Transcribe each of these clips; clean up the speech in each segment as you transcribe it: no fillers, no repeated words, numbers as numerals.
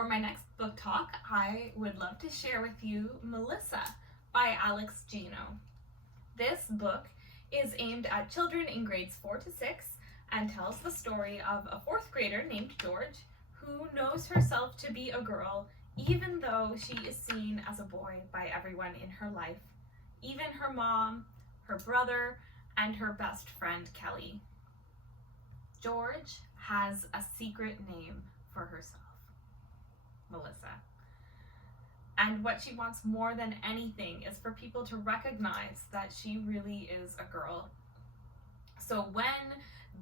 For my next book talk, I would love to share with you Melissa by Alex Gino. This book is aimed at children in grades 4 to 6 and tells the story of a 4th grader named George who knows herself to be a girl even though she is seen as a boy by everyone in her life, even her mom, her brother, and her best friend Kelly. George has a secret name for herself, Melissa. And what she wants more than anything is for people to recognize that she really is a girl. So when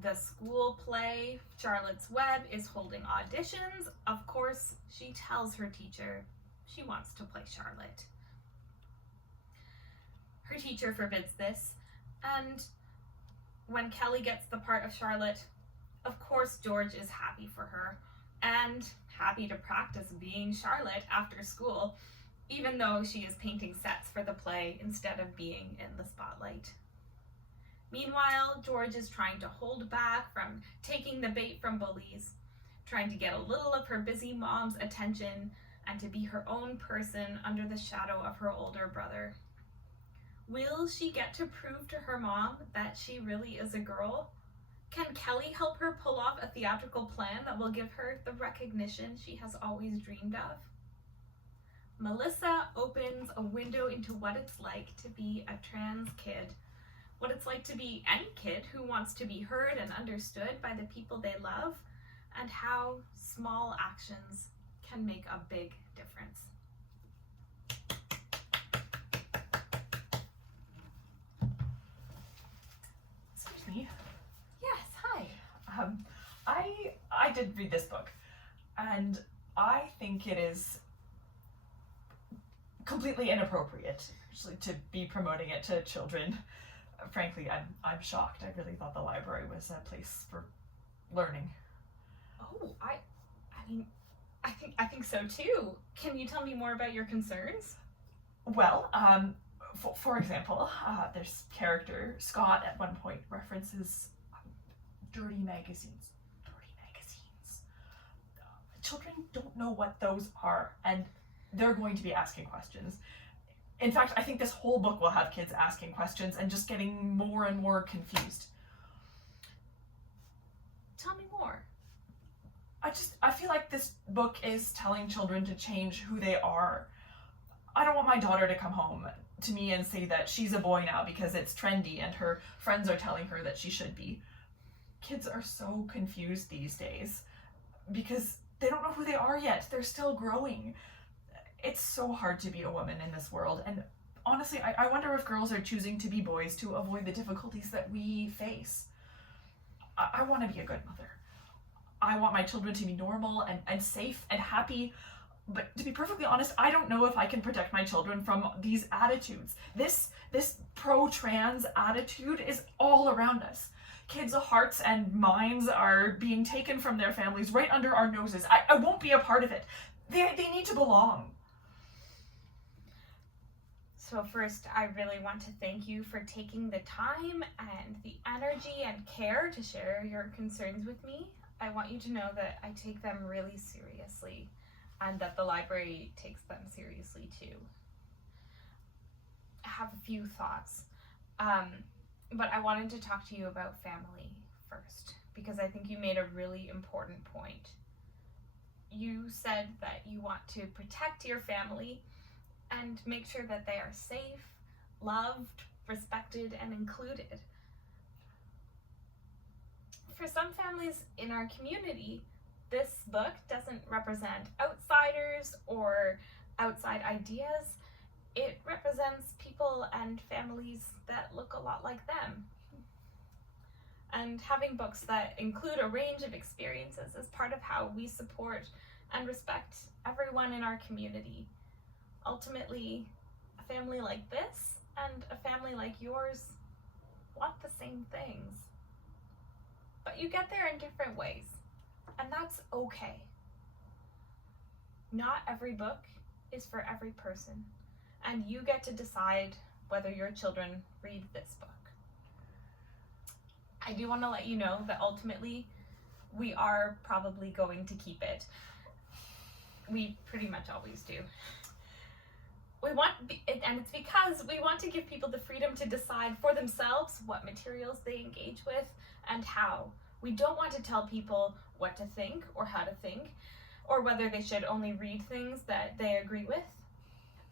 the school play, Charlotte's Web, is holding auditions, of course, she tells her teacher she wants to play Charlotte. Her teacher forbids this, and when Kelly gets the part of Charlotte, of course George is happy for her and happy to practice being Charlotte after school, even though she is painting sets for the play instead of being in the spotlight. Meanwhile, George is trying to hold back from taking the bait from bullies, trying to get a little of her busy mom's attention and to be her own person under the shadow of her older brother. Will she get to prove to her mom that she really is a girl? Can Kelly help her pull off a theatrical plan that will give her the recognition she has always dreamed of? Melissa opens a window into what it's like to be a trans kid, what it's like to be any kid who wants to be heard and understood by the people they love, and how small actions can make a big difference. Excuse me. Yes, hi. I did read this book, and I think it is completely inappropriate actually to be promoting it to children. Frankly, I'm shocked. I really thought the library was a place for learning. Oh, I think so too. Can you tell me more about your concerns? Well, for example, there's character Scott at one point references dirty magazines. Dirty magazines. Children don't know what those are, and they're going to be asking questions. In fact, I think this whole book will have kids asking questions and just getting more and more confused. Tell me more. I feel like this book is telling children to change who they are. I don't want my daughter to come home to me and say that she's a boy now because it's trendy and her friends are telling her that she should be. Kids are so confused these days because they don't know who they are yet. They're still growing. It's so hard to be a woman in this world, and honestly, I wonder if girls are choosing to be boys to avoid the difficulties that we face. I want to be a good mother. I want my children to be normal and safe and happy, but to be perfectly honest, I don't know if I can protect my children from these attitudes. This pro-trans attitude is all around us. Kids' hearts and minds are being taken from their families right under our noses. I won't be a part of it. They need to belong. So first, I really want to thank you for taking the time and the energy and care to share your concerns with me. I want you to know that I take them really seriously and that the library takes them seriously too. I have a few thoughts, but I wanted to talk to you about family first because I think you made a really important point. You said that you want to protect your family and make sure that they are safe, loved, respected, and included. For some families in our community, this book doesn't represent outsiders or outside ideas. It represents people and families that look a lot like them. And having books that include a range of experiences is part of how we support and respect everyone in our community. Ultimately, a family like this and a family like yours want the same things. But you get there in different ways, and that's okay. Not every book is for every person, and you get to decide whether your children read this book. I do want to let you know that ultimately we are probably going to keep it. We pretty much always do. And it's because we want to give people the freedom to decide for themselves what materials they engage with and how. We don't want to tell people what to think or how to think, or whether they should only read things that they agree with.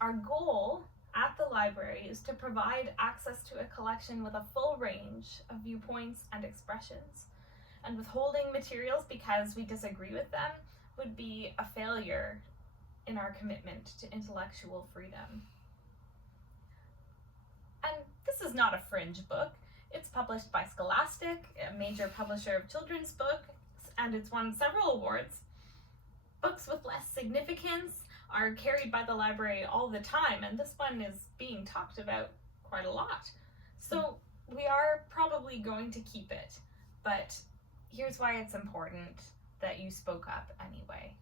Our goal at the library is to provide access to a collection with a full range of viewpoints and expressions. And withholding materials because we disagree with them would be a failure in our commitment to intellectual freedom. And this is not a fringe book. It's published by Scholastic, a major publisher of children's books, and it's won several awards. Books with less significance are carried by the library all the time, and this one is being talked about quite a lot. So we are probably going to keep it, but here's why it's important that you spoke up anyway.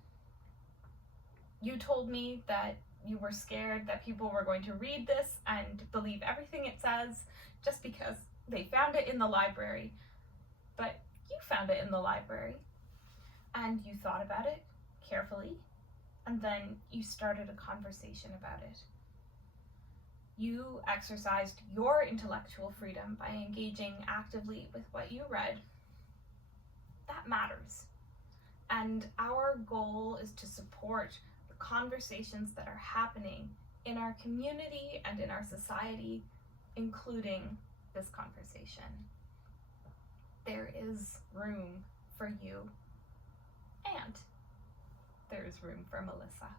You told me that you were scared that people were going to read this and believe everything it says just because they found it in the library. But you found it in the library, and you thought about it carefully, and then you started a conversation about it. You exercised your intellectual freedom by engaging actively with what you read. That matters. And our goal is to support the conversations that are happening in our community and in our society, including this conversation. There is room for you, and there is room for Melissa.